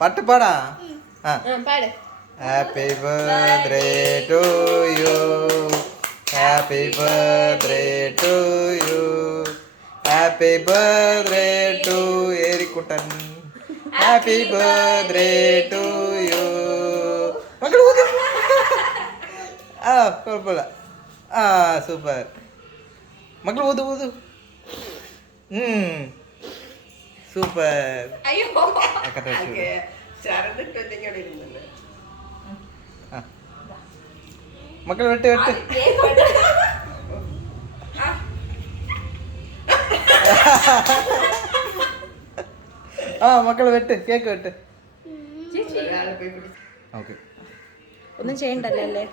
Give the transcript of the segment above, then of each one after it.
പാട്ട് പാടാ. Happy birthday to you, happy birthday to you, happy birthday to ഏരിക്കുട്ടൻ, happy birthday to you. മക്കൾ ഊതി. ആ കുഴപ്പമില്ല. ആ സൂപ്പർ. മക്കൾ ഊതു ഊതു. സൂപ്പർ. മക്കൾ വെട്ട് വെട്ട്. ആ മക്കൾ വെട്ട്, കേക്ക് വെട്ട്. ഓക്കെ, ഒന്നും ചെയ്യണ്ടല്ലേ അല്ലേ?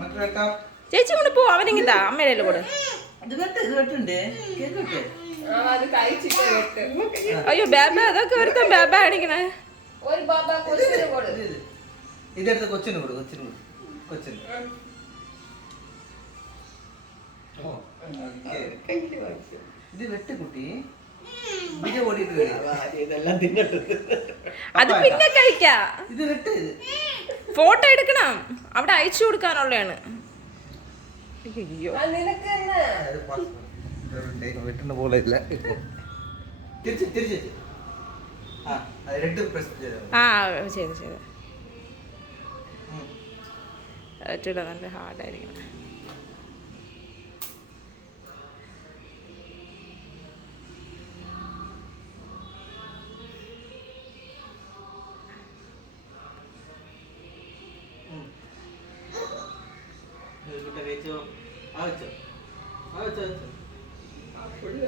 മക്കൾ വെട്ടാം. ചേച്ചി കൊണ്ട് പോ, അവനെങ്കിതാ അമ്മയുടെ കൂടെ. അയ്യോ ബാബ, അതൊക്കെ ഒരുത്തം ബാബ കാണിക്കണേ. ഇതെടുത്ത് കൊച്ചിന് കൊടു, കൊച്ചിന് കൊടു, കൊച്ചിന്. ഇത് വെട്ട് കുട്ടി. അത് പിന്നെ കഴിക്കാ. ഇത് വെട്ട്. ഫോട്ടോ എടുക്കണം, അവിടെ അയച്ചു കൊടുക്കാനുള്ളതാണ്. വെട്ടുന്ന പോലെ ഇല്ല. ആ ചെയ്ത് ചെയ്ത് പറ്റൂല, നല്ല ഹാർഡായിരിക്കണം.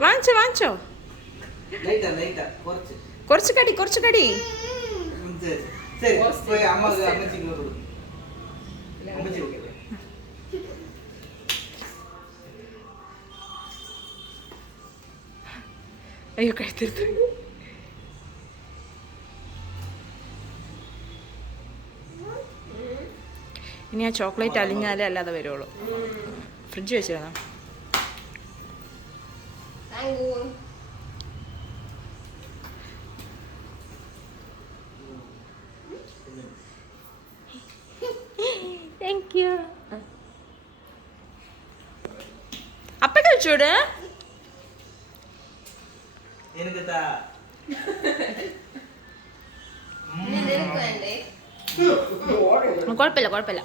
വാങ്ങിച്ചോ വാങ്ങിച്ചോ, കുറച്ച് കടി, കുറച്ച് കടി. അയ്യോ കഴിത്തിരുത്ത്. ഇനി ആ ചോക്ലേറ്റ് അലിഞ്ഞാലേ അല്ലാതെ വരുള്ളൂ. ഫ്രിഡ്ജ് വെച്ചിരുന്നോ? Thank you. അപ്പ കഴിച്ചോട്. കുഴപ്പമില്ല കുഴപ്പമില്ല.